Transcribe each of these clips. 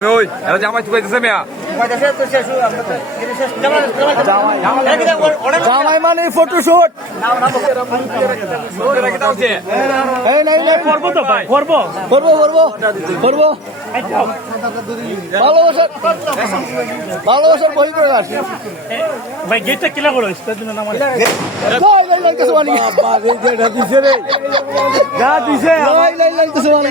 ওই এরা জামাই চুকাইতেছে মেয়া। জামাই মানে ফটোশুট। এরা এই নাই নাই করব তো ভাই করব। করব করব করব। ভালোবাসার ভালোবাসার বহিঃপ্রকাশ। ভাই গেটটা কিলা করো তার জন্য আমার। লাই লাই লাই কিছু মানে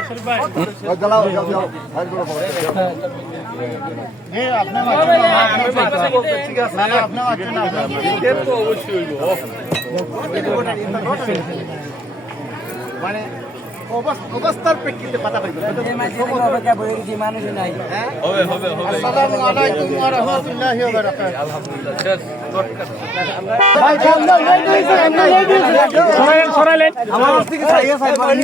আছে, বুঝি একটা করে আমরা যাই, মানে অবস- অবস্থার প্রেক্ষিতে পাতা পাইবে আসসালামু আলাইকুম ওয়া রাহমাতুল্লাহি ওয়া বারাকাতুহু ভাই সরাইলেন মানে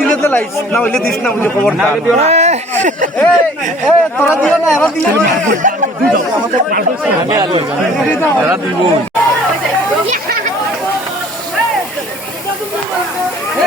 দিলে তো লাইস না হইলে দিস না বুঝে খবর না তোরা দিও না এরা দিলে এ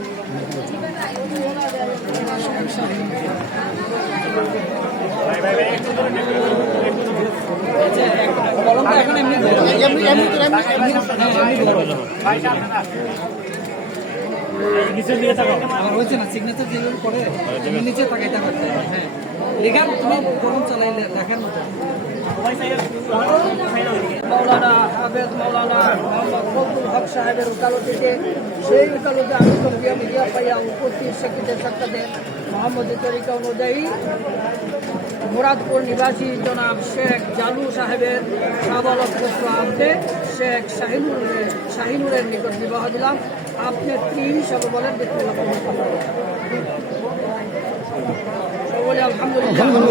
নিচের দিকে থাকো। আমার হয়েছে না সিগনেচার যেগুলো করে নিচে তাকাই তাকাতে হ্যাঁ। লেখার তুমি গরম চালাইলে লেখার মতো। মৌলানা মৌলানা মোহাম্মদ সাহেবের সেই মুরাদপুর নিবাসী জনাব শেখ জালু সাহেবের সাবালক আপনি শেখ শাহিনুরের শাহিনুরের নিকট বিবাহ দিলাম। আপনি তিন হিসাবে বলেন দেখতে không không